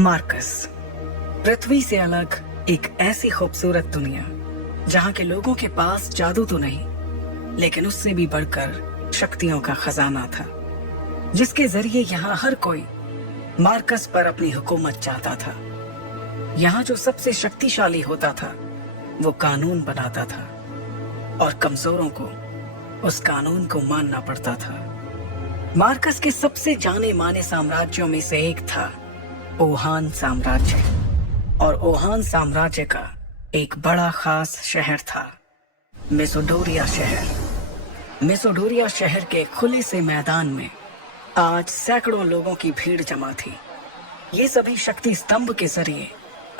Marcus, पृथ्वी से अलग एक ऐसी खूबसूरत दुनिया जहां के लोगों के पास जादू तो नहीं लेकिन उससे भी बढ़कर शक्तियों का खजाना था, जिसके जरिए यहाँ हर कोई मार्कस पर अपनी हुकूमत चाहता था। यहाँ जो सबसे शक्तिशाली होता था वो कानून बनाता था और कमजोरों को उस कानून को मानना पड़ता था। मार्कस के सबसे जाने माने साम्राज्यों में से एक था ओहान साम्राज्य, और ओहान साम्राज्य का एक बड़ा खास शहर था मेसोडोरिया शहर। मेसोडोरिया शहर के खुले से मैदान में आज सैकड़ों लोगों की भीड़ जमा थी। ये सभी शक्ति स्तंभ के जरिए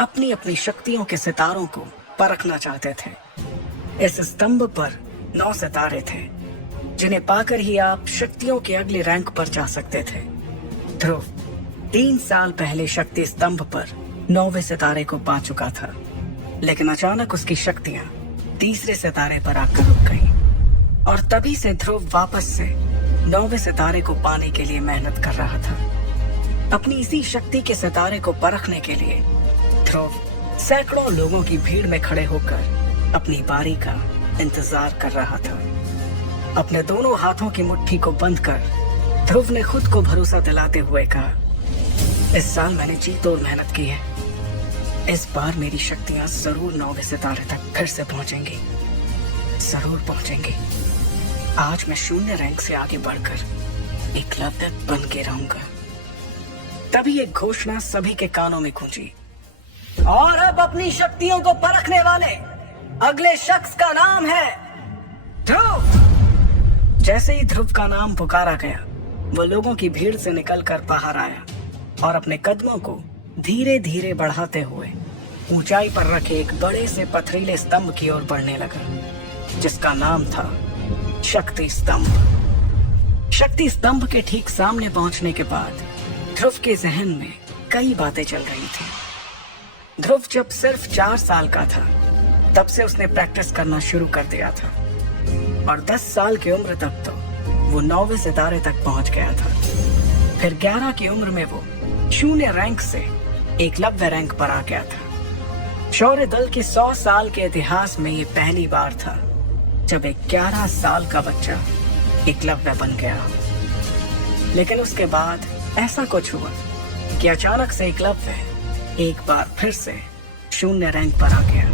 अपनी अपनी शक्तियों के सितारों को परखना चाहते थे। इस स्तंभ पर 9 सितारे थे जिन्हें पाकर ही आप शक्तियों के अगले रैंक पर जा सकते थे। ध्रुव 3 साल पहले शक्ति स्तंभ पर 9वें सितारे को पा चुका था, लेकिन अचानक उसकी शक्तियां तीसरे सितारे पर आकर रुक गईं। और तभी से ध्रुव वापस से 9वें सितारे को पाने के लिए मेहनत कर रहा था। अपनी इसी शक्ति के सितारे को परखने के लिए ध्रुव सैकड़ों लोगों की भीड़ में खड़े होकर अपनी बारी का इंतजार कर रहा था। अपने दोनों हाथों की मुट्ठी को बंद कर ध्रुव ने खुद को भरोसा दिलाते हुए कहा, इस साल मैंने जी तोड़ मेहनत की है। इस बार मेरी शक्तियां जरूर 9वें सितारे तक फिर से पहुंचेंगी, जरूर पहुंचेंगी। आज मैं शून्य रैंक से आगे बढ़कर एकलव्य बन के रहूंगा। तभी एक घोषणा सभी के कानों में गूंजी, और अब अपनी शक्तियों को परखने वाले अगले शख्स का नाम है ध्रुव। जैसे ही ध्रुव का नाम पुकारा गया, वो लोगों की भीड़ से निकलकर बाहर आया और अपने कदमों को धीरे धीरे बढ़ाते हुए ऊंचाई पर रखे एक बड़े से पथरीले स्तंभ की ओर बढ़ने लगा, जिसका नाम था शक्ति स्तंभ। शक्ति स्तंभ के ठीक सामने पहुंचने के बाद ध्रुव के जहन में कई बातें चल रही थी। ध्रुव जब सिर्फ 4 साल का था तब से उसने प्रैक्टिस करना शुरू कर दिया था, और 10 साल की उम्र तक तो वो 9वें सितारे तक पहुंच गया था। फिर 11 की उम्र में वो शून्य रैंक से एकलव्य रैंक पर आ गया था। शौर्य दल के 100 साल के इतिहास में ये पहली बार था जब एक 11 साल का बच्चा एकलव्य बन गया। लेकिन उसके बाद ऐसा कुछ हुआ कि अचानक से एकलव्य एक बार फिर से शून्य रैंक पर आ गया।